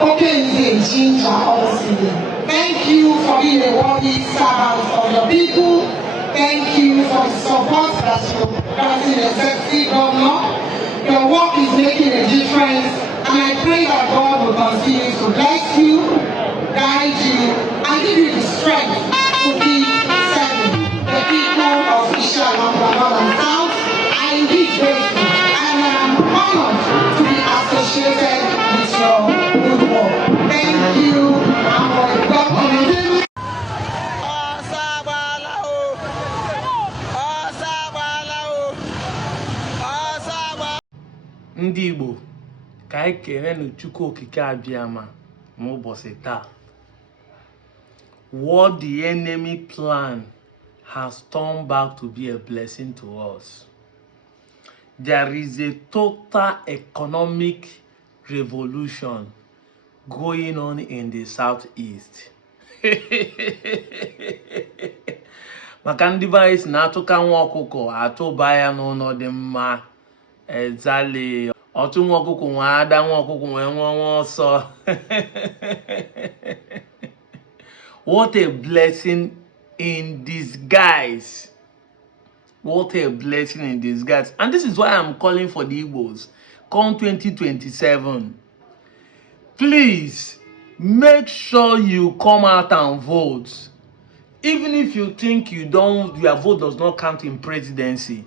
Okay, Ginger, honestly. Thank you for being a worthy servant of your people. Thank you for the support that you're granting the sexy governor. Your work is making a difference, and I pray that God will continue to bless you, guide you, and give you the strength to keep serving the people of Isha and South. I am indeed grateful, and I am honored to be associated with your good work. Thank you, and God honor. Ndị Igbo ka anyị kere n'Chukwu okike Abia ma n'ụbọchị taa. What the enemy plan has turned back to be a blessing to us. There is a total economic revolution going on in the southeast. Maka ndị be anyị si na-atụka nwa ọkụkọ atụba ya n'ụlọ dị mma. Exactly. Otu nwa ọkụkọ nwe ada, nwa ọkụkọ nwe nwa ọsọ. What a blessing in disguise. What a blessing in disguise. And this is why I'm calling for the Igbos. Come 2027. Please make sure you come out and vote. Even if you think your vote does not count in presidency.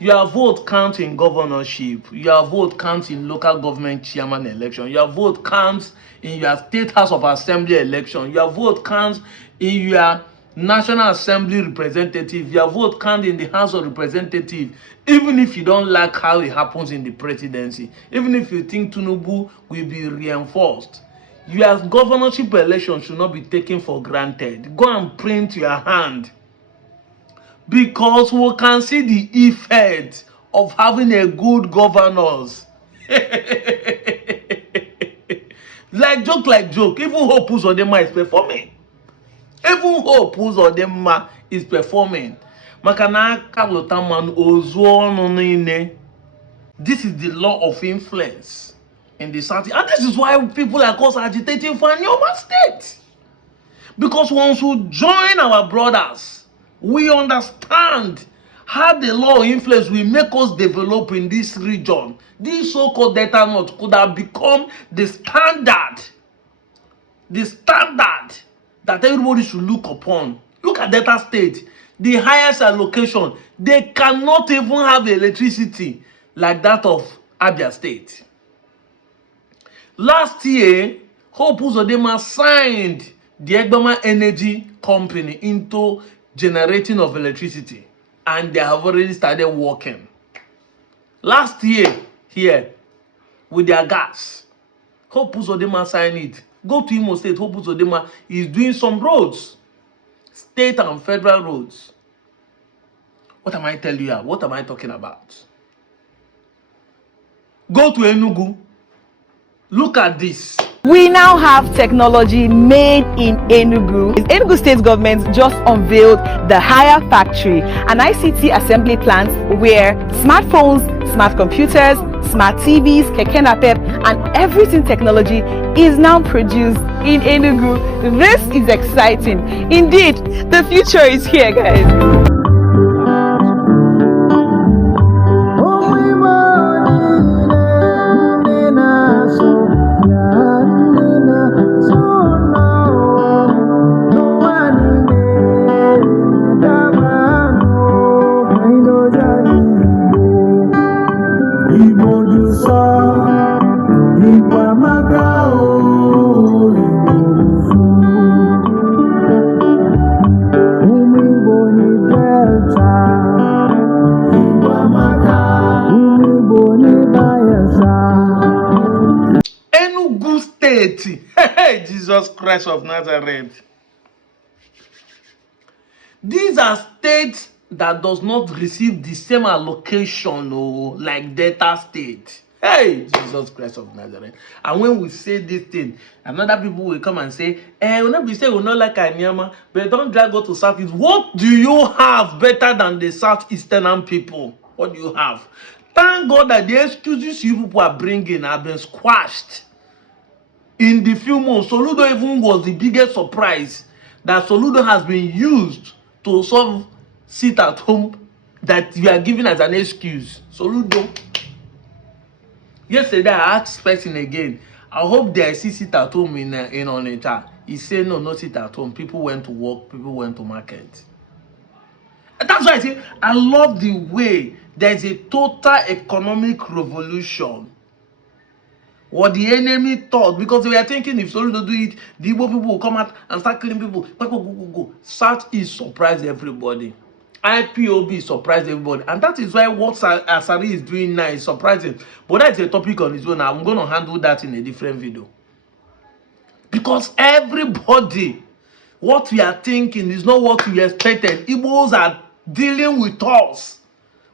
Your vote counts in governorship. Your vote counts in local government chairman election. Your vote counts in your state house of assembly election. Your vote counts in your national assembly representative. Your vote counts in the house of representative. Even if you don't like how it happens in the presidency, even if you think Tinubu will be reinforced, your governorship election should not be taken for granted. Go and print your hand. Because we can see the effect of having a good governors. like joke. Even Hope Uzodinma is performing. Even Hope Uzodinma is performing. This is the law of influence in the South. And this is why people like us are agitating for Anioma State. Because once we join our brothers, we understand how the law of influence will make us develop in this region. This so-called Delta North could have become the standard that everybody should look upon. Look at Delta State, the highest allocation. They cannot even have electricity like that of Abia State. Last year, Hope Uzodinma signed the Egbama Energy Company into generating of electricity, and they have already started working. Last year, here, with their gas, Hope Uzodinma signed it. Go to Imo State, Hope Uzodinma is doing some roads, state and federal roads. What am I telling you? What am I talking about? Go to Enugu. Look at this. We now have technology made in Enugu. Enugu State government just unveiled the Hire Factory, an ICT assembly plant where smartphones, smart computers, smart TVs, keke napep, and everything technology is now produced in Enugu. This is exciting. Indeed, the future is here, guys. Hey, Jesus Christ of Nazareth. These are states that does not receive the same allocation like Delta State. Hey, Jesus Christ of Nazareth. And when we say this thing, another people will come and say, we'll not be saying we're not like Anioma, but don't drag go to Southeast. What do you have better than the Southeastern people? What do you have? Thank God that the excuses you people are bringing have been squashed. in the few months, Soludo even was the biggest surprise that Soludo has been used to solve sit at home that we are given as an excuse. Soludo. Yesterday I asked person again, I hope they see sit at home in Onitsha. He said no, not sit at home. People went to work, people went to market. And that's why I say I love the way there's a total economic revolution. What the enemy thought, because they were thinking if Soludo do it, the Igbo people will come out and start killing people. Go. Southeast surprised everybody. IPOB surprised everybody. And that is why what Asari is doing now is surprising. But that's a topic on its own. I'm going to handle that in a different video. Because everybody, what we are thinking is not what we expected. Igbos are dealing with us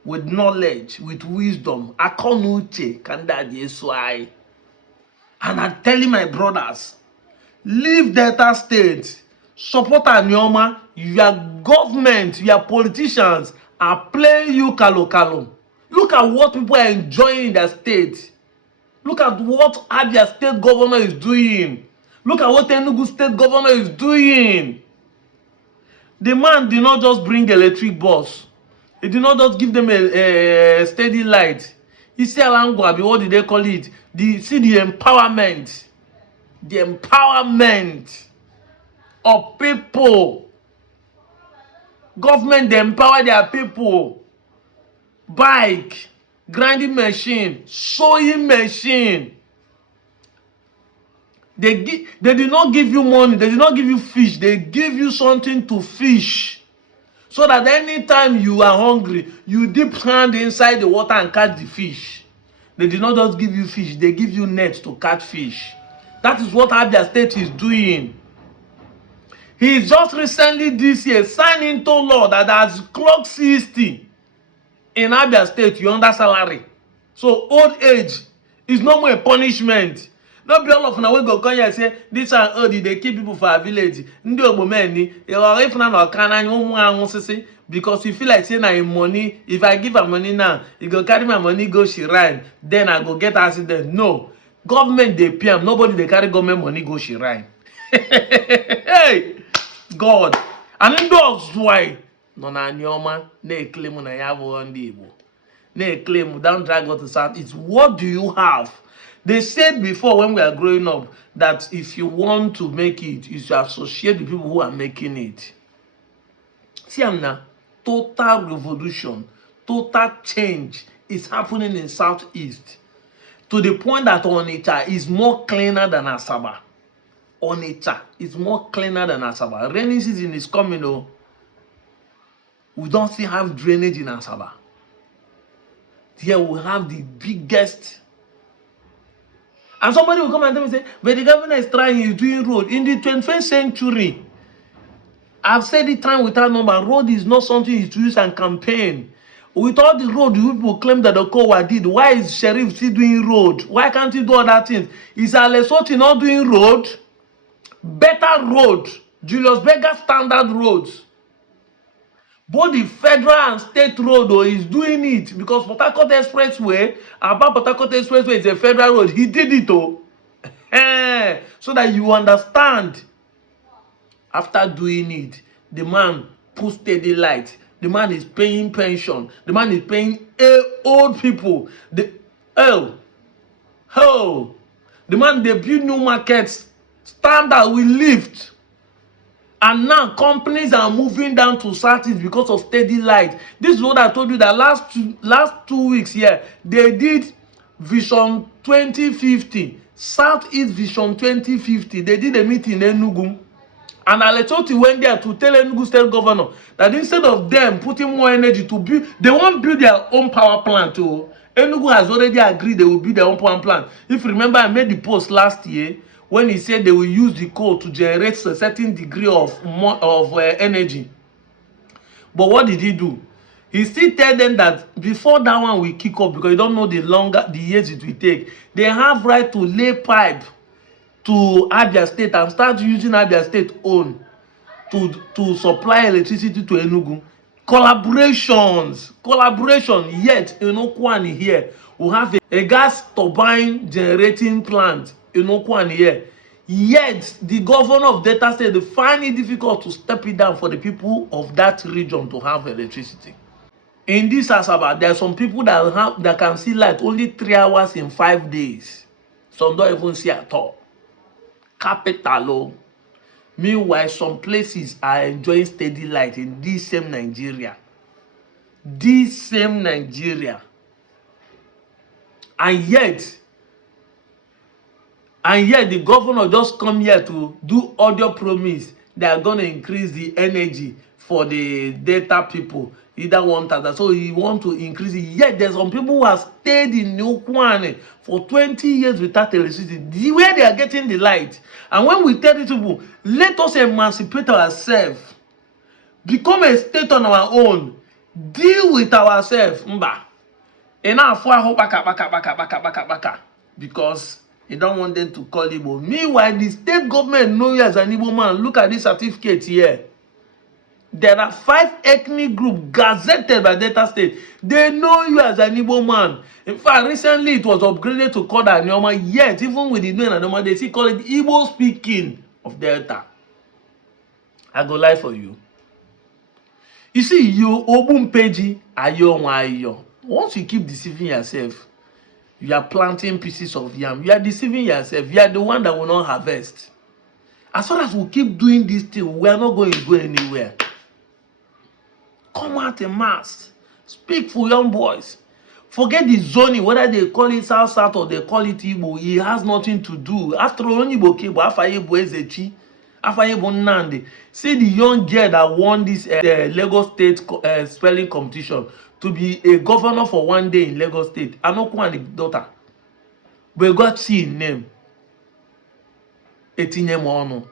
with knowledge, with wisdom. Akonuche, Kanda Jeswai. And I'm telling my brothers, leave Delta State, support Anioma. Your government, your politicians are playing you kalo. Look at what people are enjoying in their state. Look at what Abia state governor is doing. Look at what Enugu state governor is doing. The man did not just bring electric bus. He did not just give them a steady light. He said, what did they call it? The empowerment. The empowerment of people. Government, they empower their people. Bike, grinding machine, sewing machine. They did not give you money. They did not give you fish. They give you something to fish. So that anytime you are hungry, you dip hand inside the water and catch the fish. They did not just give you fish. They give you nets to catch fish. That is what Abia State is doing. He just recently this year signed into law that as clock 60 in Abia State, you under salary. So old age is no more a punishment. Not be all of now we go come here and say this are old, they keep people for our village. Because you feel like saying na money, if I give her money now, you go carry my money go shrine, then I go get accident. No. Government they pay am, nobody they carry government money go shrine. Hey, God. And then that's why no na Anioma na claim na ya bụ ndị Igbo. Na claim don't drag go to South. It's what do you have? They said before when we are growing up that if you want to make it, you should associate with people who are making it. See now, total revolution, total change is happening in Southeast. To the point that Onitsha is more cleaner than Asaba. Onitsha is more cleaner than Asaba. Rainy season is coming, oh. We don't still have drainage in Asaba. Here we have the biggest. And somebody will come and tell me, say, but the government is trying, he's doing road. In the 21st century, I've said it time without number, road is not something you use and campaign. With all the road, people claim that the Kowa did. Why is Sheriff still doing road? Why can't he do other things? Is Alesoti not doing road? Better road. Julius Berger standard roads. Both the federal and state road though, is doing it because Port Harcourt Expressway, about Port Harcourt Expressway is a federal road. He did it though. So that you understand. After doing it, the man put steady light. The man is paying pension. The man is paying old people. The man they build new markets. Standard will lift. And now companies are moving down to Southeast because of steady light. This is what I told you that last two weeks here, they did Vision 2050. Southeast Vision 2050. They did a meeting in Enugu. And Alechoti went there to tell Enugu state governor that instead of them putting more energy to build, they won't build their own power plant too. Enugu has already agreed they will build their own power plant. If you remember, I made the post last year when he said they will use the coal to generate a certain degree of energy. But what did he do? He still tell them that before that one will kick off, because you don't know the years it will take, they have right to lay pipe to Abia State and start using Abia State own to supply electricity to Enugu. Collaboration, yet in Okwani here, we have a gas turbine generating plant in Okwan here. Yet the governor of Delta State, they find it difficult to step it down for the people of that region to have electricity. In this Asaba, there are some people that can see light only 3 hours in 5 days. Some don't even see at all. Capital. Meanwhile, some places are enjoying steady light in this same Nigeria. This same Nigeria. And yet the governor just come here to do audio promise they are going to increase the energy for the Delta people. Either 1,000. So he want to increase it. Yet there's some people who have stayed in Okwane for 20 years without electricity. The way they are getting the light. And when we tell these people, let us emancipate ourselves, become a state on our own, deal with ourselves. Because they don't want them to call Igbo. Meanwhile, the state government know you as an Igbo man. Look at this certificate here. There are 5 ethnic groups gazetted by Delta State. They know you as an Igbo man. In fact, recently it was upgraded to call Anioma. Yet, even with the name Anioma, they still call it Igbo speaking of Delta. I go lie for you. You see, you Obun Peji, ayo. Once you keep deceiving yourself, you are planting pieces of yam. You are deceiving yourself. You are the one that will not harvest. As far as we keep doing this thing, we are not going to go anywhere. Come out in mass. Speak for young boys. Forget the zoning, whether they call it South or they call it Igbo. It has nothing to do. After all, Igbo Kebo, Afa Igbo Ezechi, Afa Igbo Nande. See the young girl that won this Lagos State spelling competition to be a governor for 1 day in Lagos State. Anokwu and the daughter. We got to see his name. Etinye Mono.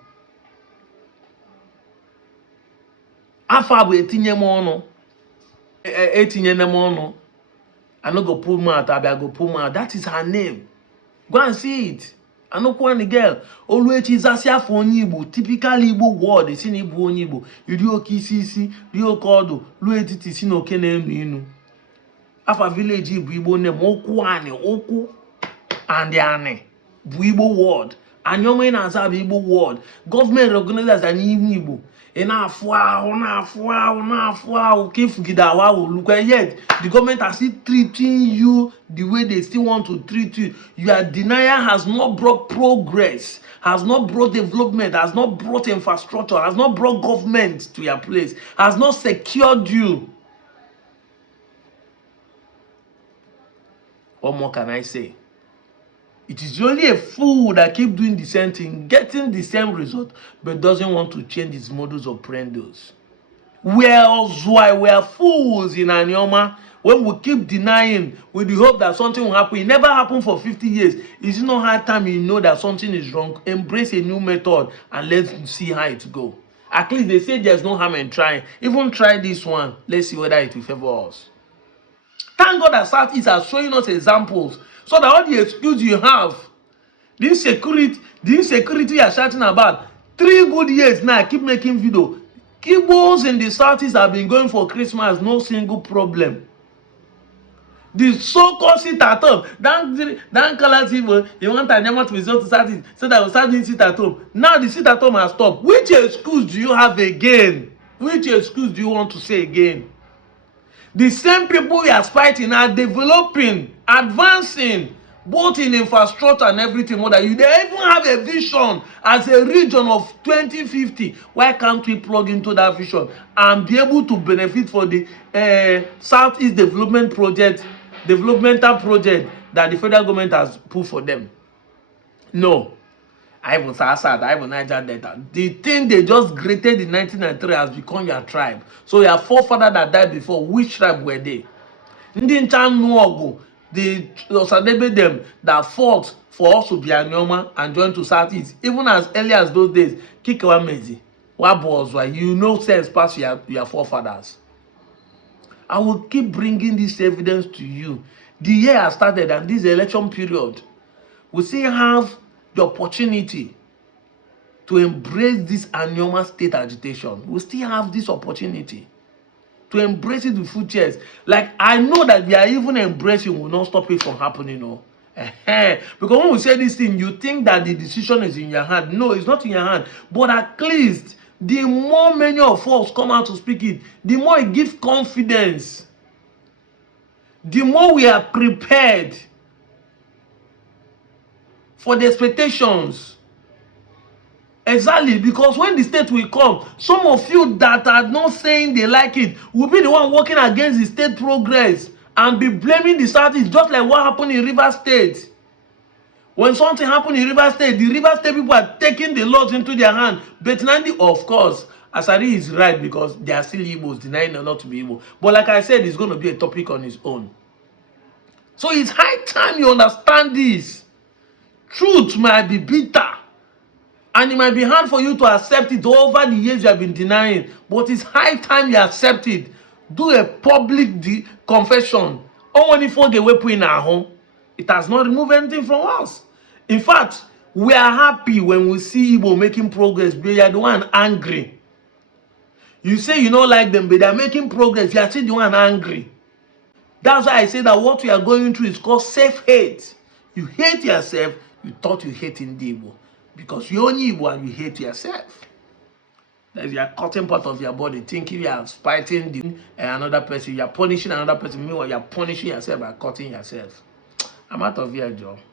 Afa bụ etinye m ọnụ. Etinye m ọnụ. I no go pull my out. I go pull my out. That is her name. Go and see it. I no one the girl. Always is asia for Igbo. Typical Igbo word. It's in Igbo Igbo. You do okisisi, do okodo, lu etiti si no kene enu. Afa village Igbo name oku ane oku and ane. Bu Igbo word. Anioma na aza Igbo word. Government recognizes as an Igbo. Enough wow, keep look at yet the government are still treating you the way they still want to treat you. Your denial has not brought progress, has not brought development, has not brought infrastructure, has not brought government to your place, has not secured you. What more can I say? It is only a fool that keep doing the same thing, getting the same result, but doesn't want to change his modus operandi. Whereas why we are fools in Anioma when we keep denying with the hope that something will happen. It never happened for 50 years. It's not hard time you know that something is wrong. Embrace a new method and let's see how it go. At least they say there's no harm in trying. Even try this one. Let's see whether it will favor us. Thank God that Southeast are showing us examples. So that all the excuse you have, the insecurity you are shouting about, 3 good years now, keep making video. Igbos in the Southeast have been going for Christmas, no single problem. The so-called sit at home, don't call us evil, you want Anioma to resort to Southeast, so that we start doing sit at home. Now the sit at home has stopped. Which excuse do you have again? Which excuse do you want to say again? The same people we are fighting are developing, advancing, both in infrastructure and everything more than you. They even have a vision as a region of 2050. Why can't we plug into that vision and be able to benefit for the Southeast developmental project that the federal government has put for them? No. I even Assad, I even Niger Delta. The thing they just created in 1993 has become your tribe. So your forefather that died before, which tribe were they? Ndin Chan Nuogo, the Osadebe them that fought for us to be Anioma and join to Southeast, even as early as those days, Kikawa Mezi, Wabozwa, you know sense past your forefathers. I will keep bringing this evidence to you. The year has started and this election period, we still have the opportunity to embrace this Anioma state agitation. We still have this opportunity to embrace it with full chest. Like, I know that we are even embracing will not stop it from happening. No, Because when we say this thing, you think that the decision is in your hand. No, it's not in your hand. But at least, the more many of us come out to speak it, the more it gives confidence. The more we are prepared for the expectations. Exactly, because when the state will come, some of you that are not saying they like it will be the one working against the state progress and be blaming the Southeast, just like what happened in Rivers State. When something happened in Rivers State, the Rivers State people are taking the laws into their hand. But Nandi, of course, Asari is right because they are still Igbos, denying them not to be Igbo. But like I said, it's going to be a topic on its own. So it's high time you understand this. Truth might be bitter. And it might be hard for you to accept it over the years you have been denying. But it's high time you accept it. Do a public confession. Oh, when you forget we put in our home, it has not removed anything from us. In fact, we are happy when we see Igbo making progress. We are the one angry. You say you don't like them, but they are making progress. You are still the one angry. That's why I say that what we are going through is called self-hate. You hate yourself. You thought you hate in the Igbo. Because you only Igbo and you hate yourself. That you are cutting part of your body, thinking you are spiting another person. You are punishing another person. Meanwhile, you are punishing yourself by cutting yourself. I'm out of here, Joe.